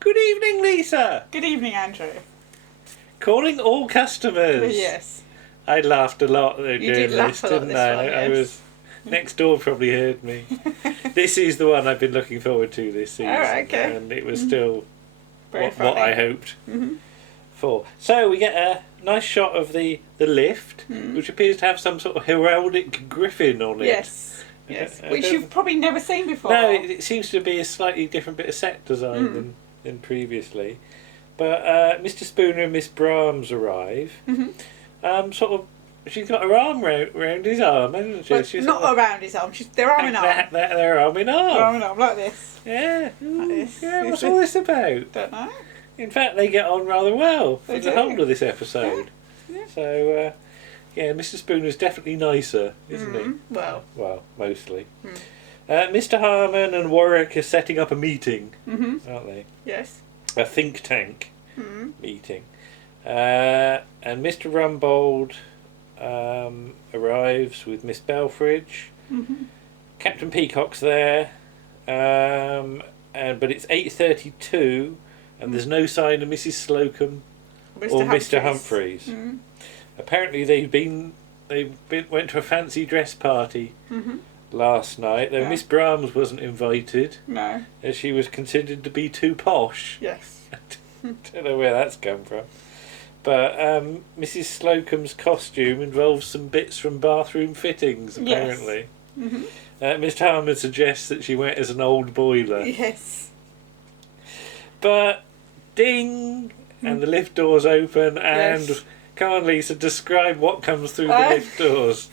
Good evening, Lisa. Good evening, Andrew. Calling all customers. Yes. I laughed a lot during did laugh this, a lot didn't this I? one, I yes. was next door probably heard me. This is the one I've been looking forward to this season. All right, okay. And it was still Very what funny. I hoped for. So we get a nice shot of the lift, which appears to have some sort of heraldic griffin on it. Yes. Yes. I Which don't- you've probably never seen before. No, it seems to be a slightly different bit of set design than previously. But Mr. Spooner and Miss Brahms arrive. Sort of, she's got her arm round his arm, hasn't she? But She's not sort of- around his arm. They're arm in arm. They're arm in They're arm. arm in arm, like this. Yeah. Like this. Yeah, what's all this about? Don't know. In fact, they get on rather well for They the do. whole of this episode. Yeah. So, yeah, Mr. Spooner's definitely nicer, isn't he? Well. Well, mostly. Mr. Harman and Warwick are setting up a meeting, aren't they? Yes. A think tank meeting. And Mr. Rumbold arrives with Miss Belfridge. Captain Peacock's there. But it's 8:32 and there's no sign of Mrs. Slocombe or Mr. Humphreys. Apparently they went to a fancy dress party last night, though Yeah. Miss Brahms wasn't invited No. as she was considered to be too posh. Yes. Don't know where that's come from. But Mrs. Slocombe's costume involves some bits from bathroom fittings, apparently. Mr. Harman suggests that she went as an old boiler. Yes. But ding! And the lift doors open and... Yes. Come on, Lisa, describe what comes through the lift doors.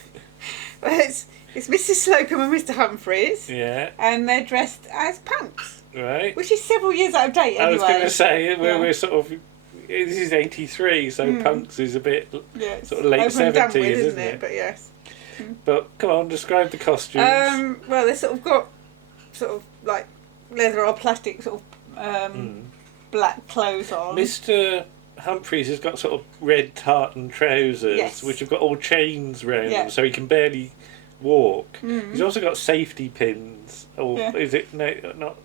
Well, it's Mrs. Slocombe and Mr. Humphreys. Yeah, And they're dressed as punks. right. Which is several years out of date, anyway. I was going to say, Yeah. we're sort of... This is 83, so punks is a bit Yeah, it's sort of late over and done 70s, with, isn't it? But yes. But come on, describe the costumes. Well, they sort of got sort of like leather or plastic sort of black clothes on. Mr. Humphreys has got sort of red tartan trousers, Yes. which have got all chains round Yeah. them, so he can barely walk. He's also got safety pins, or Yeah. is it not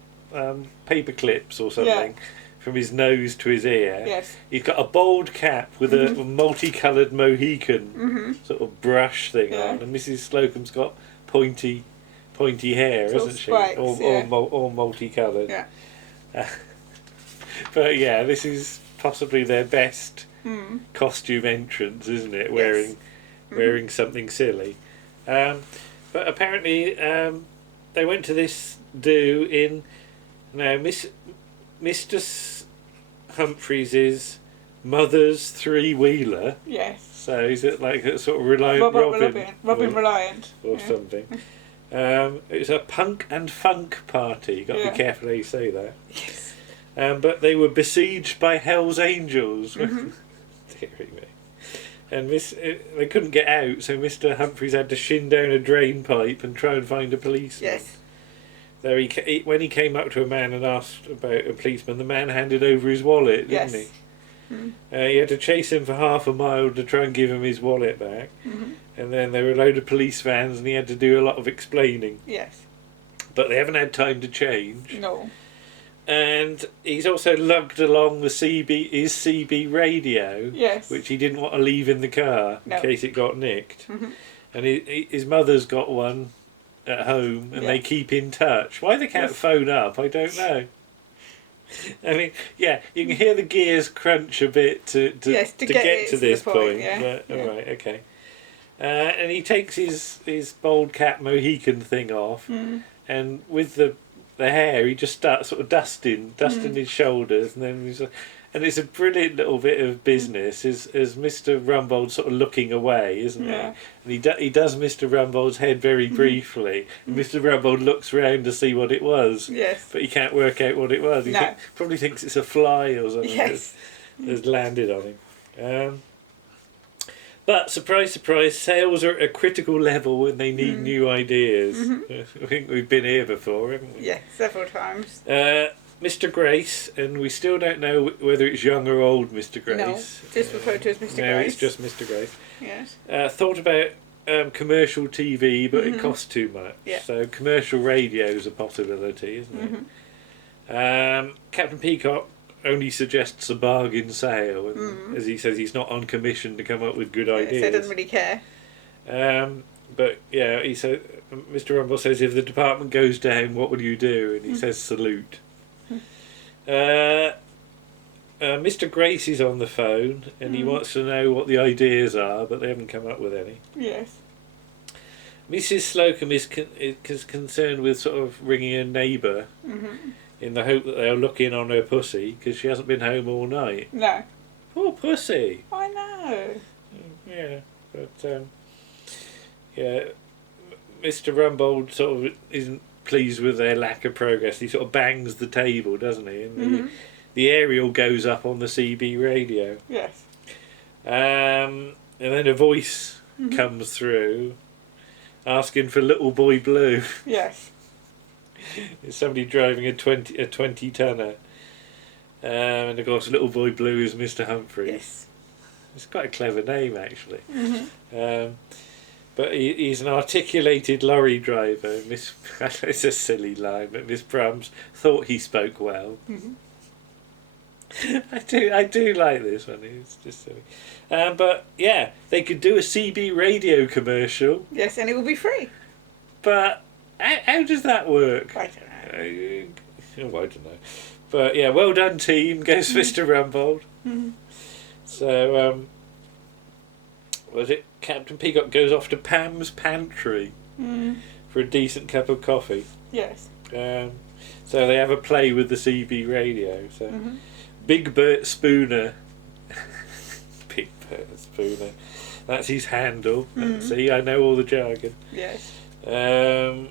paper clips or something, from his nose to his ear. Yes. He's got a bald cap with a multicoloured Mohican sort of brush thing Yeah. on, and Mrs. Slocumbe's got pointy hair, Sort of isn't she? spikes, All multicoloured. Yeah. But yeah, this is possibly their best costume entrance, isn't it? Wearing something silly. But apparently they went to this do in Mr. Humphreys' mother's three-wheeler. Yes. So is it like a sort of Reliant Robin Reliant. or something? It's a punk and funk party. You've got to be careful how you say that. Yes. But they were besieged by Hell's Angels. Dearie me. And they couldn't get out, so Mr. Humphreys had to shin down a drain pipe and try and find a policeman. Yes. So when he came up to a man and asked about a policeman, the man handed over his wallet, didn't Yes. he? He had to chase him for half a mile to try and give him his wallet back. And then there were a load of police vans and he had to do a lot of explaining. Yes. But they haven't had time to change. No. And he's also lugged along his CB radio, Yes. which he didn't want to leave in the car in No. case it got nicked. And his mother's got one at home, and they Yes. keep in touch. Why they can't Yes. phone up, I don't know. I mean, yeah, you can hear the gears crunch a bit to Yes, get it to to this the point, point. yeah, But, yeah. all right, okay. And he takes his bald cap Mohican thing off, and with the hair, he just starts sort of dusting his shoulders, and then and it's a brilliant little bit of business. As Mr. Rumbold's sort of looking away, isn't Yeah. he? And he does Mr. Rumbold's head very briefly, and Mr. Rumbold looks round to see what it was, Yes. but he can't work out what it was. He No. probably thinks it's a fly or something Yes. that's landed on him. But surprise, surprise, sales are at a critical level when they need new ideas. I think we've been here before, haven't we? Yeah, several times. Mr. Grace, and we still don't know whether it's young or old Mr. Grace. No, just referred to as Mr. No, Grace. it's just Mr. Grace. Yes. Thought about commercial TV, but it costs too much. Yeah. So commercial radio is a possibility, isn't Captain Peacock only suggests a bargain sale, and as he says, he's not on commission to come up with good ideas. So he doesn't really care. But yeah, he said, Mr. Rumble says, if the department goes down, what will you do? And he says, salute. Mr. Grace is on the phone, and he wants to know what the ideas are, but they haven't come up with any. Yes. Mrs. Slocombe is concerned with sort of ringing a neighbour in the hope that they'll look in on her pussy, because she hasn't been home all night. No. Poor pussy. I know. Yeah, but yeah, Mr. Rumbold sort of isn't pleased with their lack of progress. He sort of bangs the table, doesn't he? And the aerial goes up on the CB radio. Yes. And then a voice comes through asking for Little Boy Blue. Yes. It's somebody driving a 20 tonner. And of course Little Boy Blue is Mr. Humphreys. Yes. It's quite a clever name, actually. But he's an articulated lorry driver. It's a silly line, but Miss Brums thought he spoke well. I do like this one. It's just silly. But yeah, they could do a CB radio commercial. Yes, and it will be free. But how does that work? I don't know. I don't know. But yeah, well done, team. Goes Mr. Rumbold. So was it Captain Peacock goes off to Pam's pantry for a decent cup of coffee. Yes. So they have a play with the CB radio. So Big Bert Spooner. Big Bert Spooner. That's his handle. See, I know all the jargon. Yes. And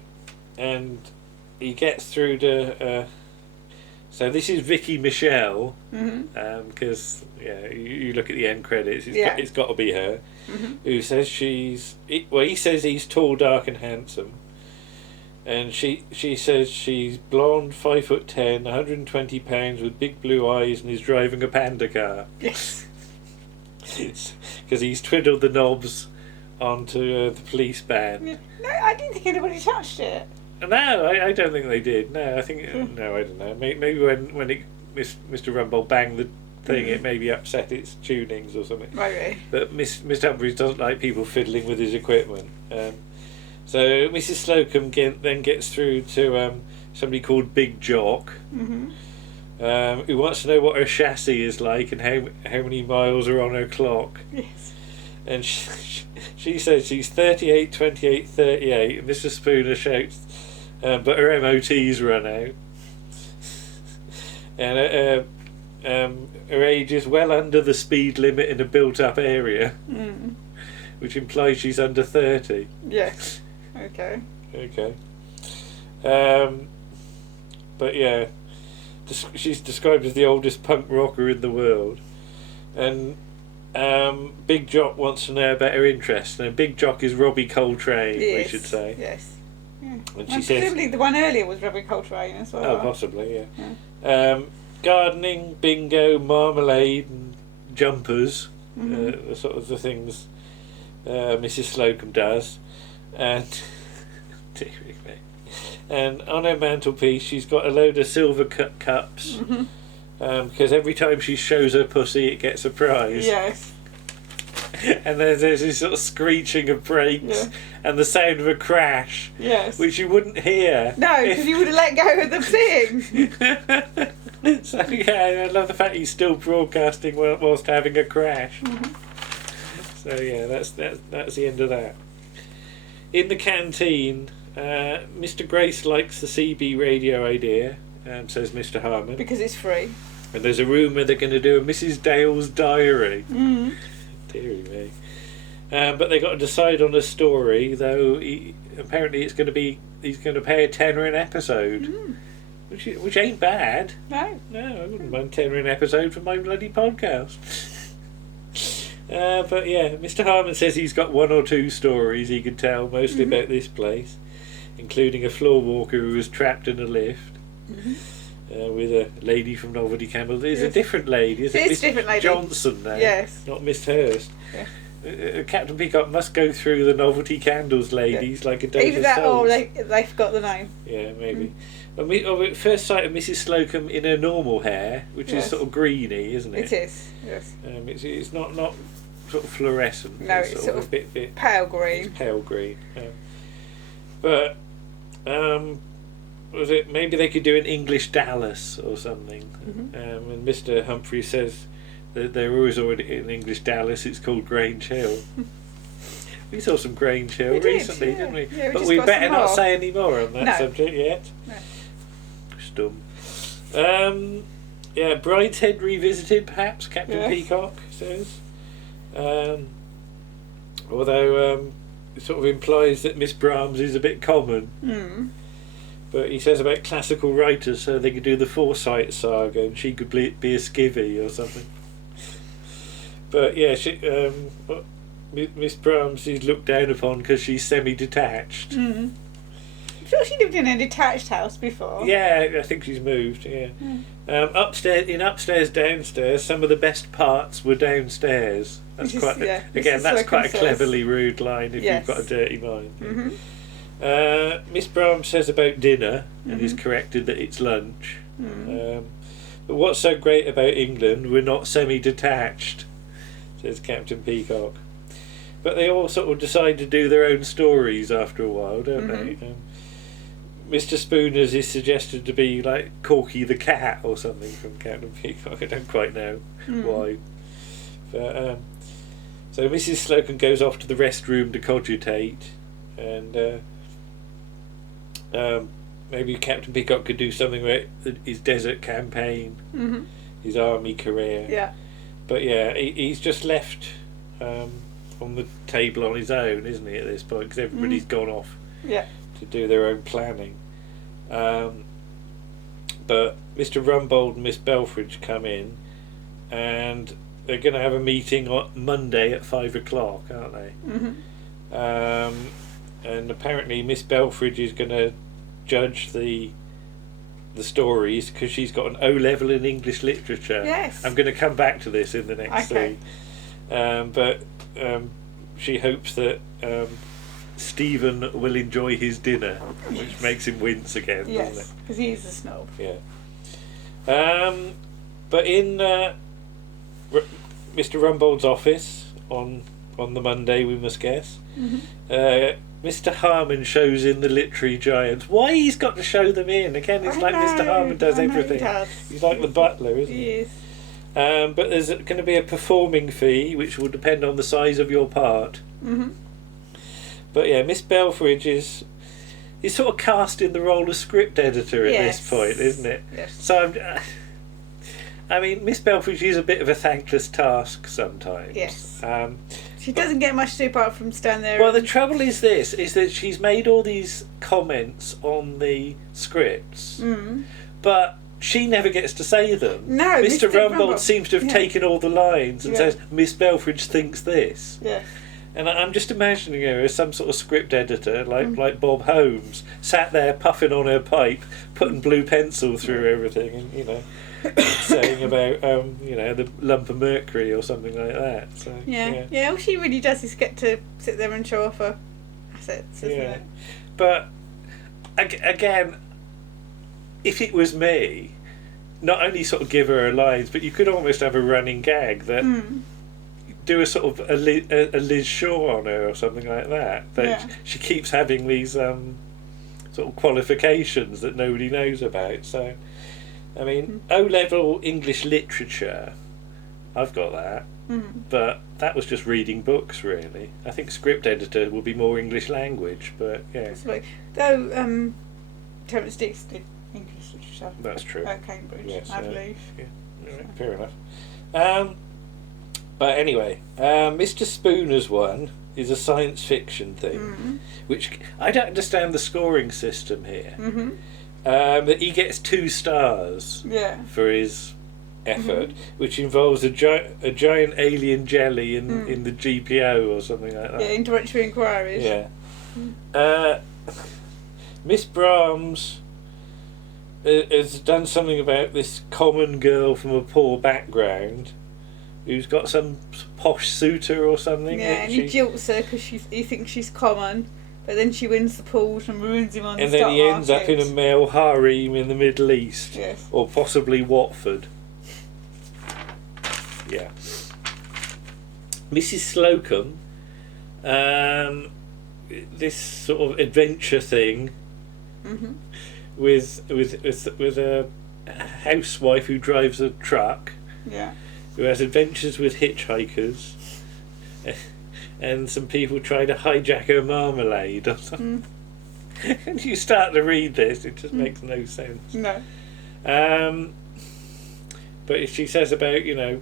he gets through to. So this is Vicky Michelle, because you look at the end credits. It's got to be her, who says he says he's tall, dark, and handsome, and she says she's blonde, 5'10", 120 pounds, with big blue eyes, and is driving a panda car. Yes. Because he's twiddled the knobs onto the police band. No, I didn't think anybody touched it. No, I don't think they did. No, I think no, I don't know. Maybe when Mr. Rumbold banged the thing, it maybe upset its tunings or something. Maybe. But Mr. Humphreys doesn't like people fiddling with his equipment. So Mrs. Slocombe then gets through to somebody called Big Jock, who wants to know what her chassis is like and how many miles are on her clock. Yes. And she says she's 38, 28, 38, and Mr. Spooner shouts, but her MOT's run out. And her age is well under the speed limit in a built-up area, which implies she's under 30. Yes. Okay. But yeah, she's described as the oldest punk rocker in the world. And Big Jock wants to know about her interest. And Big Jock is Robbie Coltrane, we should say. Yes. Yeah. And she says, presumably the one earlier was Robbie Coltrane as well. Oh, possibly, yeah. Gardening, bingo, marmalade, and jumpers, the sort of the things Mrs. Slocombe does. And dearie me. And on her mantelpiece, she's got a load of silver cups. Because every time she shows her pussy, it gets a prize. Yes. And there's this sort of screeching of brakes and the sound of a crash. Yes. Which you wouldn't hear. No, because you would have let go of the thing. So yeah, I love the fact he's still broadcasting whilst having a crash. So yeah, that's the end of that. In the canteen, Mr. Grace likes the CB radio idea, says Mr. Harman. Because it's free. And there's a rumour they're going to do a Mrs. Dale's diary. Deary me. But they got to decide on a story, though apparently he's going to pay a tenner an episode. Which ain't bad. No, I wouldn't mind tenner an episode for my bloody podcast. But yeah, Mr. Harman says he's got one or two stories he could tell, mostly about this place, including a floor walker who was trapped in a lift with a lady from Novelty Campbell. There's a different lady, isn't it? It's a different lady. Johnson now. Yes. Not Miss Hurst. Captain Peacock must go through the novelty candles ladies like a dose Either of that souls. or they forgot the name. Yeah, maybe. When we first sight of Mrs. Slocombe in her normal hair, which is sort of greeny, isn't it? It is, yes. It's not sort of fluorescent. No, it's sort of a bit pale green. It's pale green. But was it maybe they could do an English Dallas or something? And Mr. Humphrey says that there was already an English Dallas. It's called Grange Hill. We saw some Grange Hill recently, didn't we? Yeah, but we better not say any more on that subject yet. No. Stum. Brideshead revisited, perhaps, Captain Peacock says. Although it sort of implies that Miss Brahms is a bit common. But he says about classical writers, so they could do the Forsyte saga and she could be a skivvy or something. But yeah, Miss Brahms is looked down upon because she's semi-detached. I'm sure she lived in a detached house before. Yeah, I think she's moved. Yeah. Upstairs, downstairs. Some of the best parts were downstairs. That's quite a cleverly rude line if you've got a dirty mind. Miss Brahms says about dinner and is corrected that it's lunch. But what's so great about England? We're not semi-detached, says Captain Peacock. But they all sort of decide to do their own stories after a while, don't they? Mr. Spooner's is suggested to be like Corky the cat or something from Captain Peacock. I don't quite know why. But so Mrs. Slocombe goes off to the restroom to cogitate, and maybe Captain Peacock could do something about his desert campaign, his army career. Yeah. But yeah, he's just left on the table on his own, isn't he, at this point? Because everybody's gone off to do their own planning. But Mr. Rumbold and Miss Belfridge come in, and they're going to have a meeting on Monday at 5 o'clock, aren't they? And apparently Miss Belfridge is going to judge the stories because she's got an O level in English literature. Yes. I'm going to come back to this in the next scene. But she hopes that Stephen will enjoy his dinner, which makes him wince again, doesn't it? Because he's a snob. Yeah. But in Mr. Rumbold's office on the Monday, we must guess, Mr. Harman shows in the literary giants. Why he's got to show them in? Again, it's like Mr. Harman does everything. He's like the butler, isn't he? He is. But there's going to be a performing fee, which will depend on the size of your part. But yeah, Miss Belfridge is sort of cast in the role of script editor at this point, isn't it? Yes. So I mean, Miss Belfridge is a bit of a thankless task sometimes. Yes. She doesn't get much to do apart from stand there. Well, the trouble is that she's made all these comments on the scripts, but she never gets to say them. No, Mr. Rumbold seems to have taken all the lines and says, Miss Belfridge thinks this. Yeah. And I'm just imagining her as some sort of script editor, like Bob Holmes, sat there puffing on her pipe, putting blue pencil through everything, and saying about the lump of mercury or something like that. So all she really does is get to sit there and show off her assets, isn't it? But again, if it was me, not only sort of give her lines, but you could almost have a running gag that do a sort of a Liz Shaw on her or something like that. She keeps having these sort of qualifications that nobody knows about. So, I mean, O-level English literature, I've got that, but that was just reading books, really. I think script editor will be more English language, but yeah. Though Terence Dix did English literature. That's true. At Cambridge, I believe. Yeah, right, fair enough. But anyway, Mr. Spooner's one is a science fiction thing, which I don't understand the scoring system here. That he gets 2 stars for his effort, which involves a giant alien jelly in the GPO or something like that. Yeah, intellectual inquiries. Yeah. Miss Brahms has done something about this common girl from a poor background who's got some posh suitor or something. Yeah, and he jilts her because he thinks she's common, but then she wins the pools and ruins him on the stock market. And then he ends up in a male harem in the Middle East. Yes. Or possibly Watford. Yeah. Mrs. Slocombe, this sort of adventure thing with a housewife who drives a truck. Yeah. Who has adventures with hitchhikers, and some people try to hijack her marmalade or something. And you start to read this, it just makes no sense. No. But she says about, you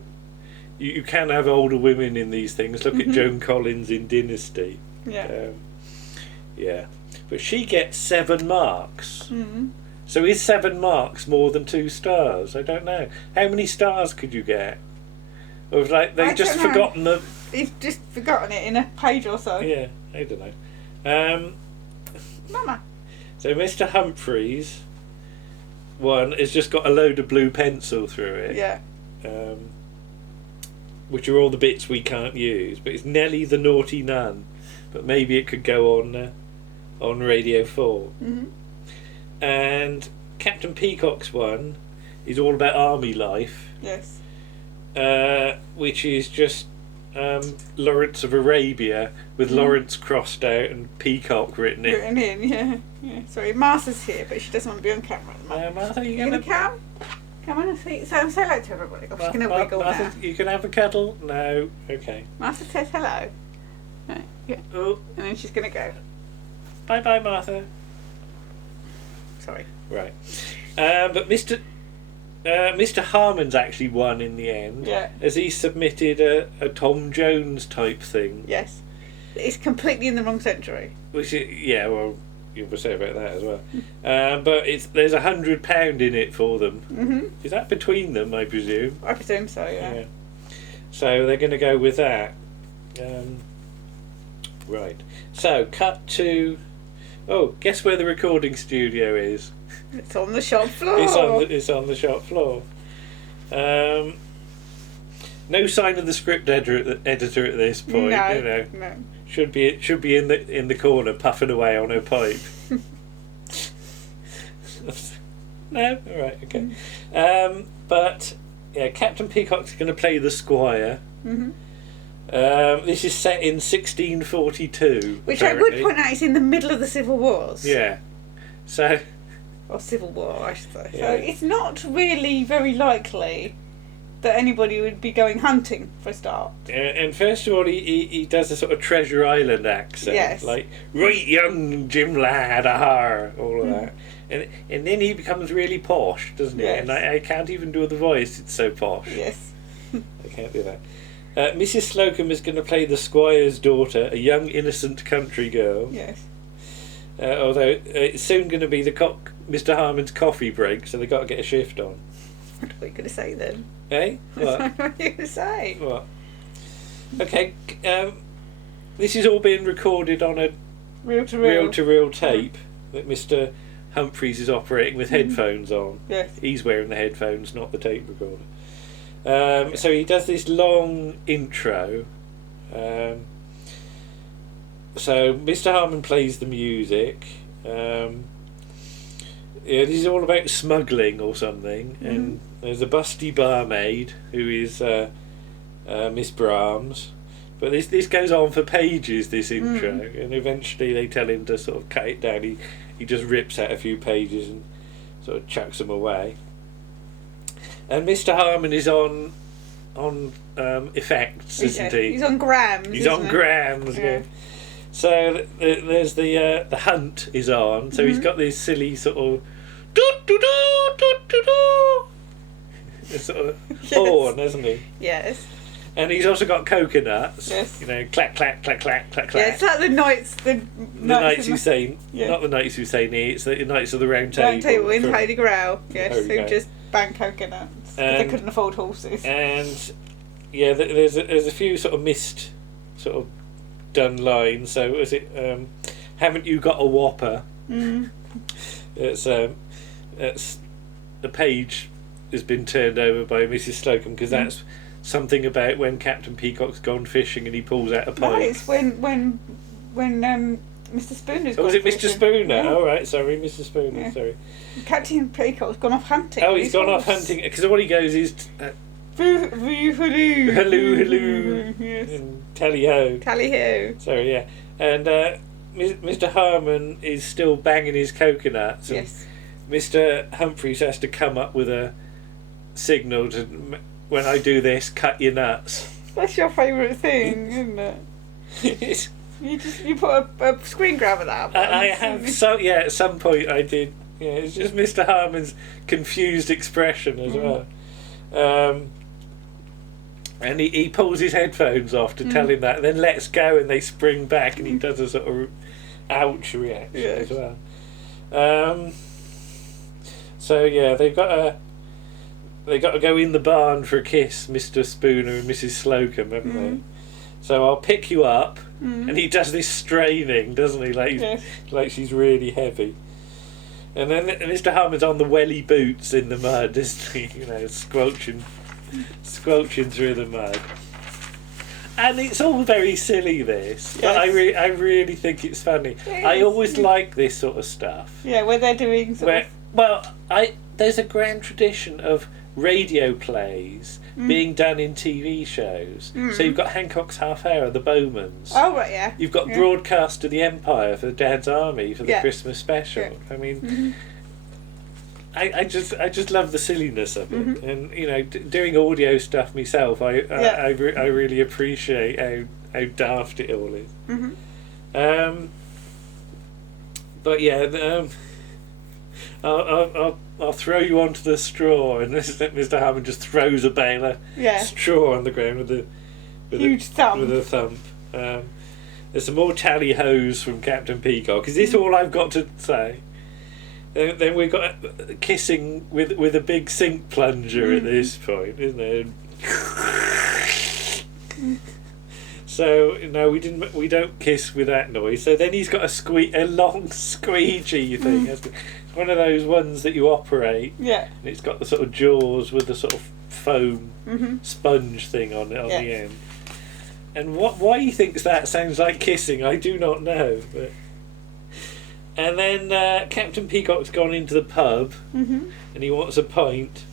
can have older women in these things. Look at Joan Collins in Dynasty. Yeah. Yeah. But she gets 7 marks. So is 7 marks more than 2 stars? I don't know. How many stars could you get? Or like they've just forgotten the. He's just forgotten it in a page or so. Yeah, I don't know. Mama. So Mr. Humphreys one has just got a load of blue pencil through it. Yeah. Which are all the bits we can't use, but it's Nellie the Naughty Nun. But maybe it could go on Radio 4. And Captain Peacock's one is all about army life. Yes. Which is just Lawrence of Arabia with Lawrence crossed out and Peacock written in. Written in, yeah. Sorry, Martha's here, but she doesn't want to be on camera at the moment. Martha, you going to come? Come on and say hello to everybody. I'm just going to wiggle Martha, now. you can have a cuddle? No? Okay. Martha says hello. Right, yeah. Oh. And then she's going to go. Bye-bye, Martha. Sorry. Right. But Mr. Harman's actually won in the end. Yeah. As he submitted a Tom Jones type thing. Yes. It's completely in the wrong century. Which is, yeah, well, you will say about that as well. But there's £100 in it for them. Is that between them, I presume? I presume so, yeah. So they're going to go with that. Right. So, cut to... Oh, guess where the recording studio is? It's on the shop floor. It's on the shop floor. No sign of the script editor at this point. No. Should be in the corner puffing away on her pipe. No, all right, okay. But yeah, Captain Peacock's going to play the Squire. This is set in 1642. Which apparently. I would point out is in the middle of the Civil Wars. Yeah. So. Or Civil War, I should say. Yeah. So it's not really very likely that anybody would be going hunting for a start. And first of all, he does a sort of Treasure Island accent. Yes. Like, right young Jim lad, aha, all of that. And then he becomes really posh, doesn't he? Yes. And I can't even do the voice, it's so posh. Yes. I can't do that. Mrs. Slocombe is going to play the Squire's daughter, a young innocent country girl. Yes. Although it's soon going to be Mr. Harmon's coffee break, so they've got to get a shift on. What are you going to say then? Eh? What? What are you going to say? What? Okay, this is all being recorded on a reel-to-reel tape that Mr. Humphreys is operating with headphones on. Yes. He's wearing the headphones, not the tape recorder. So he does this long intro. So Mr. Harman plays the music. Yeah, this is all about smuggling or something. And there's a busty barmaid who is Miss Brahms. But this goes on for pages, this intro, and eventually they tell him to sort of cut it down. He just rips out a few pages and sort of chucks them away. And Mr. Harman is on effects, isn't he? He's on grams. He's on grams. Yeah. So there's the hunt is on. So he's got this silly sort of sort of horn, hasn't he? Yes. And he's also got coconuts. Yes. You know, clack, clack, clack, clack, clack, clack. Yeah, it's like the Knights. The Knights Hussein. Yeah. Not the Knights Hussein. It's the Knights of the Round Table. Round Table in Holy Grail. Yes, who Grail. just bang coconuts. Because they couldn't afford horses. And yeah, there's a few sort of missed sort of done lines. So is it? Haven't you got a whopper? It's the page has been turned over by Mrs. Slocombe because something about when Captain Peacock's gone fishing and he pulls out a pipe. No, it's when Mr. Spooner's gone was it Mr. fishing. Spooner? Yeah. Oh, right, sorry, Mr. Spooner, Yeah. sorry. Captain Peacock's gone off hunting. Oh, with he's his gone off horse. hunting, because what he goes is... Hello, hello, yes. and tally-ho. Tally-ho. Sorry, yeah. And Mr. Harman is still banging his coconuts. And Yes. Mr. Humphreys has to come up with a signal to, when I do this, cut your nuts. That's your favourite thing, isn't it? It's, You put a screen grab of that. I have at some point I did. Yeah, it's just Mr. Harman's confused expression as well. And he pulls his headphones off to tell him that, and then lets go, and they spring back, and he does a sort of ouch reaction as well. So yeah, they got to go in the barn for a kiss, Mr. Spooner and Mrs. Slocombe, haven't they? So I'll pick you up, and he does this straining, doesn't he? Like she's really heavy. And then Mr. Harmon's on the welly boots in the mud, isn't he? You know, squelching through the mud. And it's all very silly, this. But I really think it's funny. I always like this sort of stuff. Yeah, where they're doing there's a grand tradition of radio plays being done in TV shows. So you've got Hancock's Half Hour, The Bowmans. Oh, right, yeah. You've got Broadcast to the Empire for Dad's Army for the Christmas special. Yeah. I mean, I just love the silliness of it, and you know, doing audio stuff myself, I really appreciate how daft it all is. But yeah, I'll throw you onto the straw, and Mr. Harman just throws a bale of straw on the ground with huge thump. With a thump. There's some more tally-hos from Captain Peacock. Is this all I've got to say? Then we've got kissing with a big sink plunger at this point, isn't it? So no, we don't kiss with that noise. So then he's got a long squeegee thing. It's one of those ones that you operate. Yeah. And it's got the sort of jaws with the sort of foam sponge thing on it on the end. And why he thinks that sounds like kissing, I do not know. But. And then Captain Peacock's gone into the pub, and he wants a pint.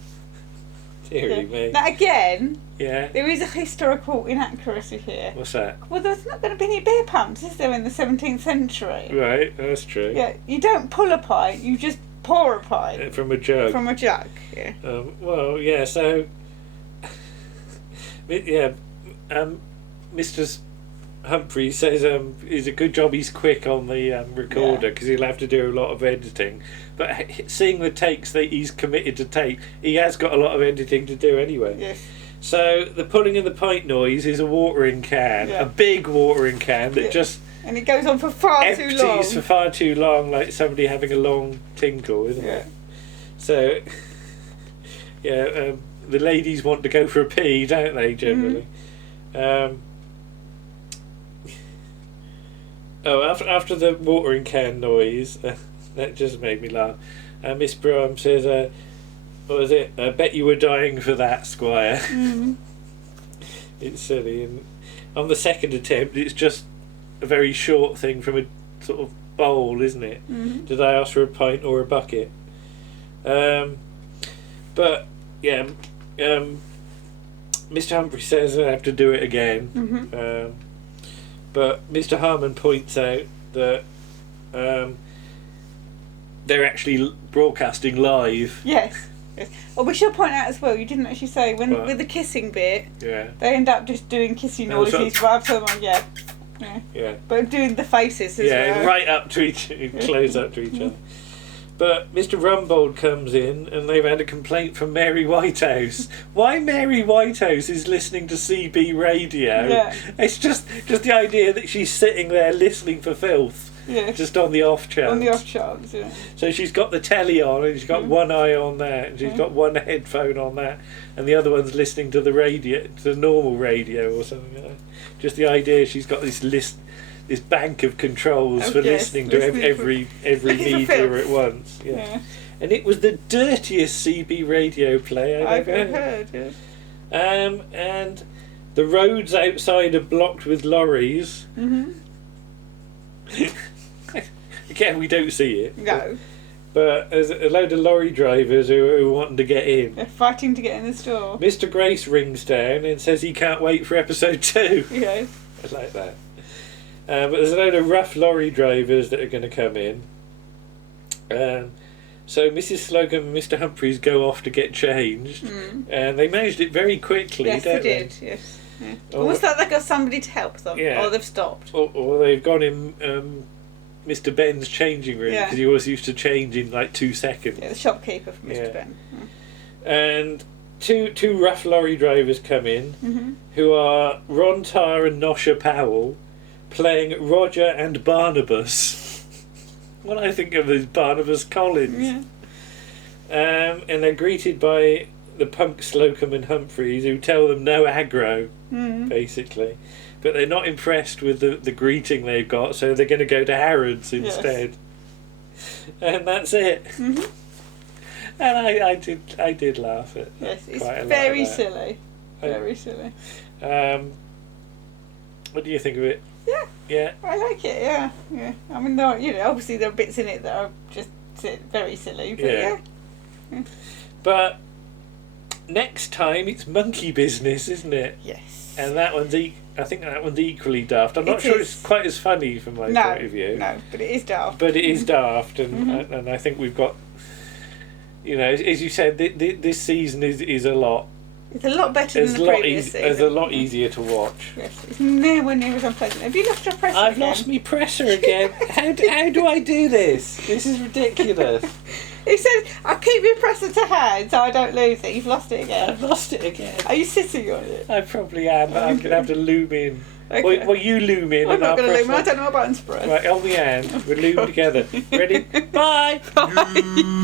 Deary me. Now again, there is a historical inaccuracy here. What's that? Well, there's not going to be any beer pumps, is there, in the 17th century? Right, that's true. Yeah, you don't pull a pint, you just pour a pint. From a jug. From a jug, yeah. Well, yeah, so... Mr. Humphrey says it's a good job he's quick on the recorder, because he'll have to do a lot of editing. But seeing the takes that he's committed to take, he has got a lot of editing to do anyway. Yes. So the pulling of the pint noise is a watering can, a big watering can that just... And it goes on for far too long. Empties for far too long, like somebody having a long tinkle, isn't it? So, the ladies want to go for a pee, don't they, generally? After the watering can noise, that just made me laugh. Miss Brougham says, what was it? I bet you were dying for that, Squire. It's silly. And on the second attempt, it's just a very short thing from a sort of bowl, isn't it? Did I ask for a pint or a bucket? But, yeah, Mr. Humphrey says I have to do it again. But Mr. Harman points out that they're actually broadcasting live. Yes. Well, we should point out as well, you didn't actually say, with the kissing bit, they end up just doing kissing noises rather than, but doing the faces as well. Yeah, right up to close up to each other. But Mr. Rumbold comes in, and they've had a complaint from Mary Whitehouse. Why Mary Whitehouse is listening to CB radio? Yeah. It's just the idea that she's sitting there listening for filth. Yeah. Just on the off chance. On the off chance, yeah. So she's got the telly on, and she's got one eye on that, and she's got one headphone on that, and the other one's listening to the radio, to the normal radio or something like that. Just the idea she's got this bank of controls for listening to every media at once. Yeah. And it was the dirtiest CB radio play I've ever heard. And the roads outside are blocked with lorries. Mm-hmm. Again, we don't see it. No. But there's a load of lorry drivers who are wanting to get in. They're fighting to get in the store. Mr. Grace rings down and says he can't wait for episode 2. Yeah. I like that. But there's a load of rough lorry drivers that are going to come in. So Mrs. Slocombe and Mr. Humphreys go off to get changed. And they managed it very quickly, yes, don't they? Yes, they did, yes. Yeah. Almost like they got somebody to help them. Yeah. Or they've stopped. Or they've gone in Mr. Ben's changing room, because he always used to change in like 2 seconds. Yeah, the shopkeeper for Mr. Ben. Yeah. And two rough lorry drivers come in, who are Ron Tarr and Nosha Powell, playing Roger and Barnabas. What I think of is Barnabas Collins. Yeah. And they're greeted by the punk Slocombe and Humphreys, who tell them no aggro, basically. But they're not impressed with the greeting they've got, so they're going to go to Harrods instead. Yes. And that's it. And I did laugh at yes, it's quite a very lot of that. silly. Very silly. What do you think of it? Yeah. Yeah. I like it, yeah. I mean, obviously there are bits in it that are just very silly, but yeah. But next time it's monkey business, isn't it? Yes. And that one's I think that one's equally daft. I'm not sure it's quite as funny from my point of view. No, but it is daft. But it is daft, and I think we've got, as you said, this season is a lot. It's a lot better than the previous season. It's a lot easier to watch. Yes, it's nowhere near as unpleasant. Have you lost your presser again? I've lost my presser again. How do I do this? This is ridiculous. He said, I'll keep your presser to hand so I don't lose it. You've lost it again. I've lost it again. Are you sitting on it? I probably am, but I'm going to have to loom in. Okay. Well, you loom in. I'm not going to loom in. I don't know what buttons to press. Right, on the hand. We're looming together. Ready? Bye! Bye!